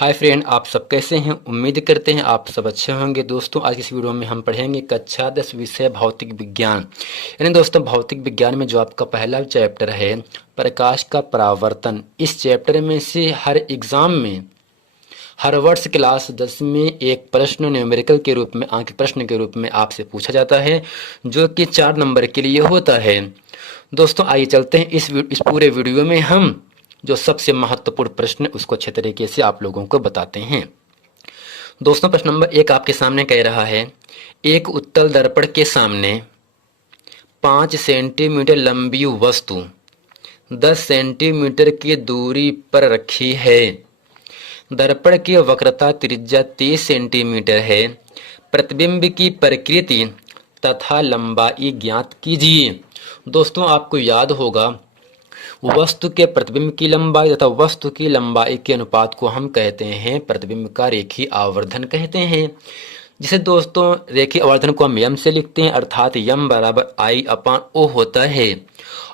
Hi friend, आप सब कैसे हैं। उम्मीद करते हैं आप सब अच्छे होंगे। दोस्तों, आज इस वीडियो में हम पढ़ेंगे कक्षा 10 विषय भौतिक विज्ञान। यानी दोस्तों, भौतिक विज्ञान में जो आपका पहला चैप्टर है प्रकाश का परावर्तन। इस चैप्टर में से हर एग्जाम में हर वर्ष क्लास 10 में एक प्रश्न न्यूमेरिकल के रूप में, अंक प्रश्न के रूप में आपसे पूछा जाता है, जो कि 4 नंबर के लिए होता है। दोस्तों, आइए चलते हैं इस पूरे वीडियो में हम जो सबसे महत्वपूर्ण प्रश्न है उसको अच्छे तरीके से आप लोगों को बताते हैं। दोस्तों, प्रश्न नंबर 1 आपके सामने कह रहा है, एक उत्तल दर्पण के सामने 5 सेंटीमीटर लंबी वस्तु 10 सेंटीमीटर की दूरी पर रखी है। दर्पण की वक्रता त्रिज्या 30 सेंटीमीटर है। प्रतिबिंब की प्रकृति तथा लंबाई ज्ञात कीजिए। दोस्तों, आपको याद होगा वस्तु के प्रतिबिंब की लंबाई तथा वस्तु की लंबाई के अनुपात को हम कहते हैं प्रतिबिंब का रेखीय आवर्धन कहते हैं। जिसे दोस्तों रेखीय आवर्धन को हम यम से लिखते हैं, अर्थात यम बराबर आई अपान ओ होता है।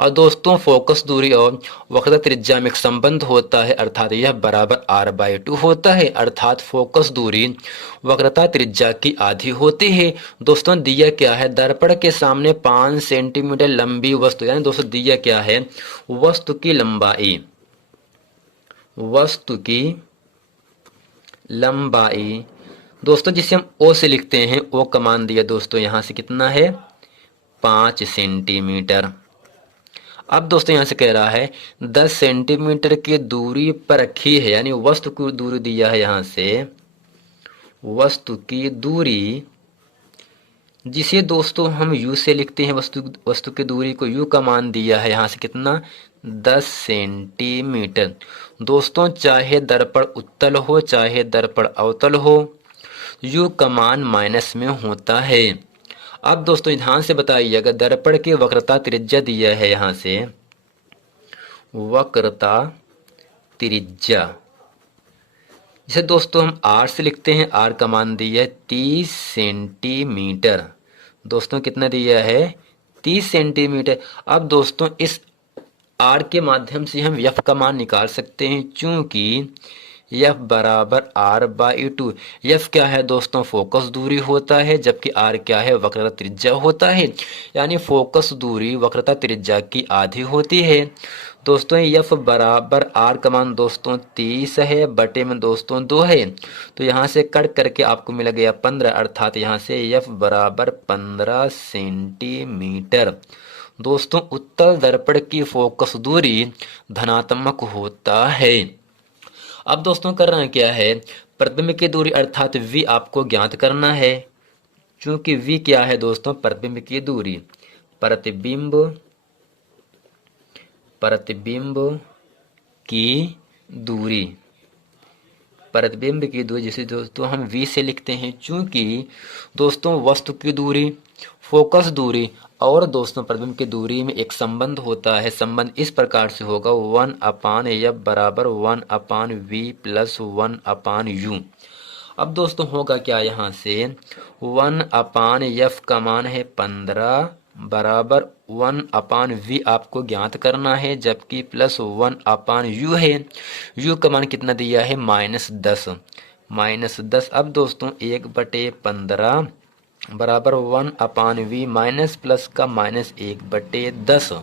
और दोस्तों, फोकस दूरी और वक्रता त्रिज्या में एक संबंध होता है, अर्थात यह बराबर r/2 होता है, अर्थात फोकस दूरी वक्रता त्रिज्या की आधी होती है। दोस्तों, दिया क्या है, दर्पण के सामने 5 सेंटीमीटर लंबी वस्तु, यानी दोस्तों दिया क्या है, वस्तु की लंबाई, वस्तु की लंबाई दोस्तों जिसे हम ओ से लिखते हैं, ओ का मान दिया दोस्तों यहां से कितना है, 5 सेंटीमीटर। अब दोस्तों यहां से कह रहा है 10 सेंटीमीटर की दूरी पर रखी है, यानी वस्तु की दूरी दिया है, यहां से वस्तु की दूरी जिसे दोस्तों हम u से लिखते हैं, वस्तु की दूरी को u का मान दिया है यहां से कितना, 10 सेंटीमीटर। दोस्तों, चाहे दर्पण उत्तल हो चाहे दर्पण अवतल हो, u का मान माइनस में होता है। अब दोस्तों ध्यान से बताइएगा, दर्पण की वक्रता त्रिज्या दिया है, यहां से वक्रता त्रिज्या जिसे दोस्तों हम r से लिखते हैं, r का मान दिया है 30 सेंटीमीटर। दोस्तों कितना दिया है, 30 सेंटीमीटर। अब दोस्तों इस r के माध्यम से हम f का मान निकाल सकते हैं, चूंकि f बराबर r/2। f क्या है दोस्तों, फोकस दूरी होता है, जबकि r क्या है, वक्रता त्रिज्या होता है। यानी फोकस दूरी वक्रता त्रिज्या की आधी होती है। दोस्तों f बराबर r का मान दोस्तों 30 है, बटे में दोस्तों 2 है, तो यहाँ से कट करके आपको मिल गया 15, अर्थात यहाँ से f बराबर 15 सेंटीमीटर। दोस्तों, उत्तल दर्पण की फोकस दूरी धनात्मक होता है। अब दोस्तों करना क्या है, प्रतिबिंब की दूरी अर्थात v आपको ज्ञात करना है। चूंकि v क्या है दोस्तों, प्रतिबिंब की दूरी, प्रतिबिंब की दूरी, प्रतिबिंब की दूरी जिसे दोस्तों हम v से लिखते हैं। चूंकि दोस्तों वस्तु की दूरी, फोकस दूरी और दोस्तों प्रतिबिंब की दूरी में एक संबंध होता है। संबंध इस प्रकार से होगा, 1/f बराबर 1/v प्लस 1/u। अब दोस्तों होगा क्या, यहाँ से 1/f का मान है 15 बराबर 1/v आपको ज्ञात करना है, जबकि प्लस 1/u है। u का मान कितना दिया है, -10। अब दोस्तों 1/15 बराबर 1/v माइनस प्लस का -1/10।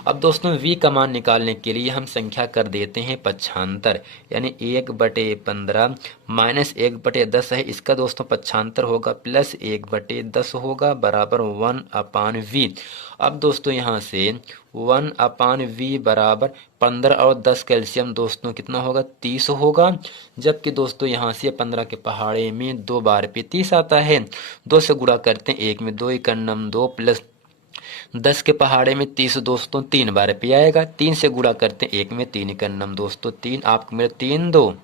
अब दोस्तों v का मान निकालने के लिए हम संख्या कर देते हैं पक्षांतर, यानी 1/15 माइनस 1/10 है, इसका दोस्तों पक्षांतर होगा प्लस 1/10 होगा बराबर 1/v। अब दोस्तों यहाँ से 1/v बराबर 15 और 10 कैल्शियम दोस्तों कितना होगा, 30 होगा। जबकि दोस्तों यहाँ से 15 के पहाड़े में 2 बार पे 30 आता है, 2 से गुणा करते हैं, 1 में 2 एकन्नम 2 प्लस 10 के पहाड़े में 30 दोस्तों 3 बार पे आएगा, 3 से गुणा करते हैं, 1 में 3 एकन्नम दोस्तों 3, आपको मेरे 3 2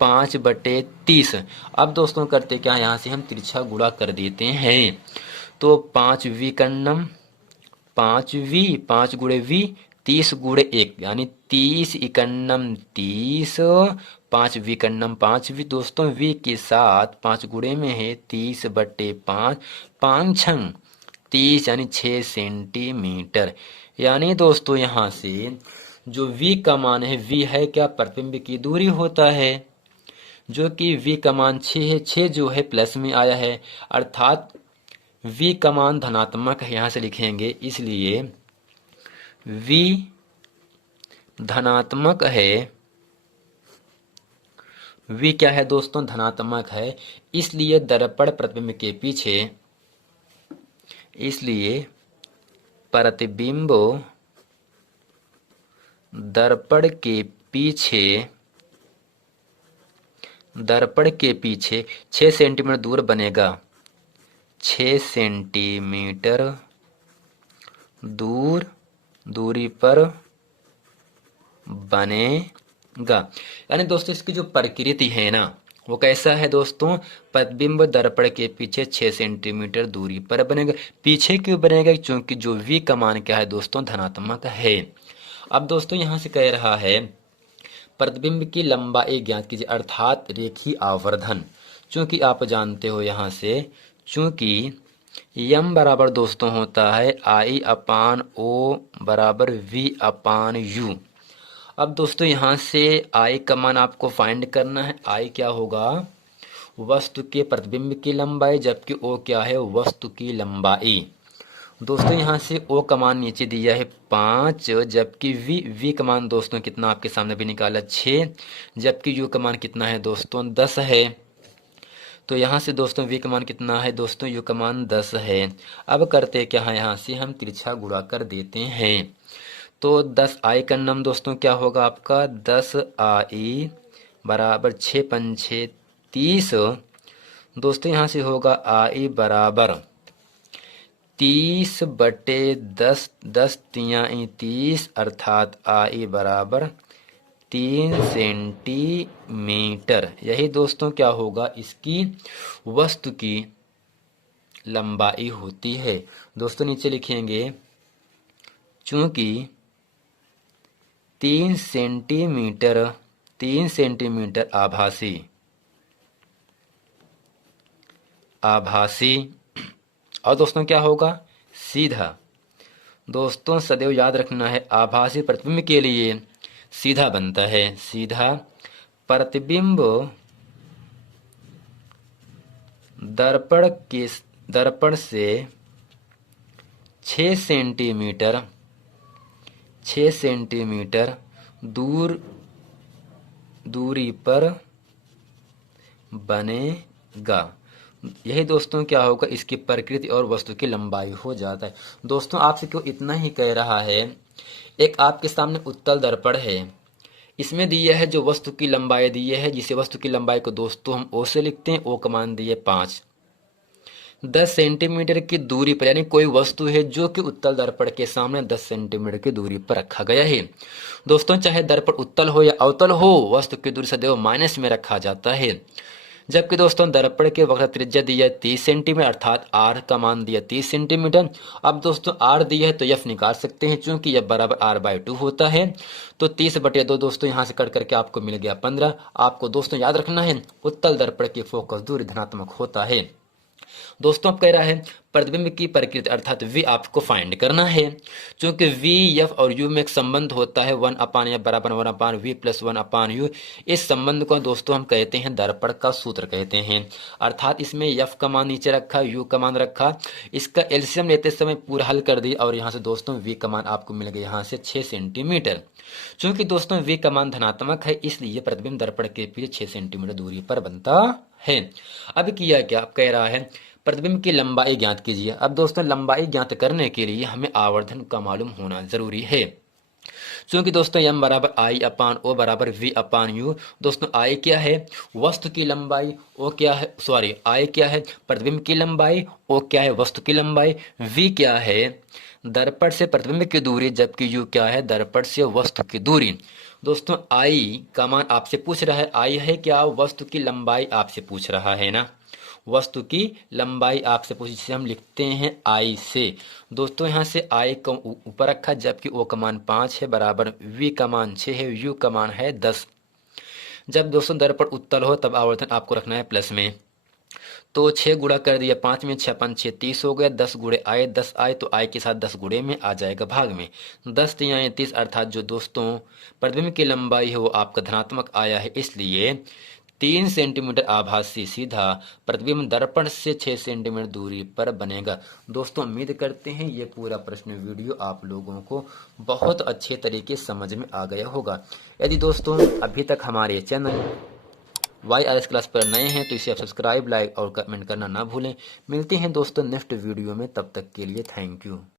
5/30। अब दोस्तों करते क्या, यहाँ से हम तिरछा गुणा कर देते हैं, तो 5v कन्नम 5v, 5 गुणे v 30 गुणे 1 यानी 30 इकन्नम 30, 5v कन्नम 5v दोस्तों v के साथ 5 गुणे में है 30/5, 5 छंग 30 यानी 6 सेंटीमीटर। यानी दोस्तों यहाँ से जो v का मान है, v है क्या, प्रतिबिंब की दूरी होता है। जो कि v का मान 6 है, 6 जो है प्लस में आया है, अर्थात v का मान धनात्मक है, यहाँ से लिखेंगे, इसलिए v धनात्मक है, v क्या है दोस्तों, धनात्मक है, इसलिए दर्पण प्रतिबिंब के पीछे, इसलिए प्रतिबिंब दर्पण के पीछे, दर्पण के पीछे 6 सेंटीमीटर दूर बनेगा, 6 सेंटीमीटर दूरी पर बनेगा। यानी दोस्तों इसकी जो प्रकृति है ना, वो कैसा है दोस्तों, प्रतिबिंब दर्पण के पीछे 6 सेंटीमीटर दूरी पर बनेगा। पीछे क्यों बनेगा, क्योंकि जो v का मान क्या है दोस्तों, धनात्मक है। अब दोस्तों यहां से कह रहा है प्रतिबिंब की लंबाई ज्ञात कीजिए, अर्थात रेखीय आवर्धन। चूंकि आप जानते हो यहां से, चूंकि m बराबर दोस्तों होता है I अपान O बराबर V अपान U। अब दोस्तों यहाँ से I का मान आपको फाइंड करना है। I क्या होगा, वस्तु के प्रतिबिंब की लंबाई, जबकि O क्या है, वस्तु की लंबाई। दोस्तों यहाँ से O का मान नीचे दिया है 5, जबकि V का मान दोस्तों कितना आपके सामने भी निकाला 6, जबकि U का मान कितना है दोस्तों 10 है। तो यहाँ से दोस्तों v का मान कितना है दोस्तों, u का मान 10 है। अब करते क्या है, यहाँ से हम तिरछा गुणा कर देते हैं। तो 10 i का नाम दोस्तों क्या होगा आपका, 10 i बराबर 6 पंछे 30। दोस्तों यहाँ से होगा i बराबर 30 बटे 10, 10 तियाँ 30, अर्थात i बराबर 3 सेंटीमीटर। यही दोस्तों क्या होगा, इसकी वस्तु की लंबाई होती है। दोस्तों नीचे लिखेंगे, चूंकि 3 सेंटीमीटर आभासी और दोस्तों क्या होगा, सीधा। दोस्तों सदैव याद रखना है, आभासी प्रतिबिंब के लिए सीधा बनता है, सीधा प्रतिबिंब दर्पण से 6 सेंटीमीटर दूरी पर बनेगा। यही दोस्तों क्या होगा, इसकी प्रकृति और वस्तु की लंबाई हो जाता है। दोस्तों आपसे क्यों इतना ही कह रहा है, एक आपके सामने उत्तल दर्पण है, इसमें दिया है जो वस्तु की लंबाई दी है, जिसे वस्तु की लंबाई को दोस्तों हम O से लिखते हैं, O का मान दिए 5। 10 सेंटीमीटर की दूरी पर, यानी कोई वस्तु है जो कि उत्तल दर्पण के सामने 10 सेंटीमीटर की दूरी पर रखा गया है। दोस्तों चाहे दर्पण उत्तल हो या अवतल हो, वस्तु की दूरी सदैव माइनस में रखा जाता है। जबकि दोस्तों दर्पण के वक्र त्रिज्या दिया है 30 सेंटीमीटर, अर्थात r का मान दिया 30 सेंटीमीटर। अब दोस्तों r दिया है तो f निकाल सकते हैं, क्योंकि f बराबर r/2 होता है। तो 30/2 दोस्तों यहाँ से कट करके आपको मिल गया 15। आपको दोस्तों याद रखना है, उत्तल दर्पण की फोकस दूरी धनात्मक होता है। दोस्तों अब कह रहा है प्रतिबिंब की प्रकृति, अर्थात v आपको फाइंड करना है। क्योंकि v, f और u में एक संबंध होता है 1/f बराबर 1/v प्लस 1/u। इस संबंध को दोस्तों हम कहते हैं दर्पण का सूत्र कहते हैं। अर्थात इसमें f का मान नीचे रखा, u का मान रखा, इसका एलसीएम लेते समय पूरा हल कर दिया और यहाँ से दोस्तों v का मान आपको मिल गया यहाँ से 6 सेंटीमीटर। चूंकि दोस्तों v का मान धनात्मक है, इसलिए प्रतिबिंब दर्पण के पीछे 6 सेंटीमीटर दूरी पर बनता है। अब किया क्या, अब कह रहा है प्रतिबिंब की लंबाई ज्ञात कीजिए। अब दोस्तों लंबाई ज्ञात करने के लिए हमें आवर्धन का मालूम होना जरूरी है। क्योंकि दोस्तों m बराबर I अपान O बराबर V अपान U। दोस्तों I क्या है, वस्तु की लंबाई, O क्या है, सॉरी I क्या है प्रतिबिंब की लंबाई, O क्या है वस्तु की लंबाई, V क्या है दर्पण से प्रतिबिंब की दूरी, जबकि U क्या है दर्पण से वस्तु की दूरी। दोस्तों I का मान आपसे पूछ रहा है, I है क्या, वस्तु की लंबाई आपसे पूछ रहा है ना, वस्तु की लंबाई आपसे पूछी, जिसे हम लिखते हैं I से। दोस्तों यहाँ से I को ऊपर रखा, जबकि O का मान 5 है बराबर V का मान 6 है, U का मान है 10। जब दोस्तों दर्पण उत्तल हो तब आवर्धन आपको रखना है प्लस में। तो 6 गुणा कर दिया, 5 में 6 5 30 हो गया, 10 गुणे आए 10 आए, तो I के साथ 10 गुणे में आ जाएगा भाग में। 10 तियाँ 30, अर्थात जो दोस्तों प्रतिबिंब की लंबाई है वो आपका धनात्मक आया है, इसलिए 3 सेंटीमीटर आभासी सीधा प्रतिबिंब दर्पण से 6 सेंटीमीटर दूरी पर बनेगा। दोस्तों उम्मीद करते हैं ये पूरा प्रश्न वीडियो आप लोगों को बहुत अच्छे तरीके से समझ में आ गया होगा। यदि दोस्तों अभी तक हमारे चैनल YRS क्लास पर नए हैं तो इसे आप सब्सक्राइब, लाइक और कमेंट करना ना भूलें। मिलते हैं दोस्तों नेक्स्ट वीडियो में, तब तक के लिए थैंक यू।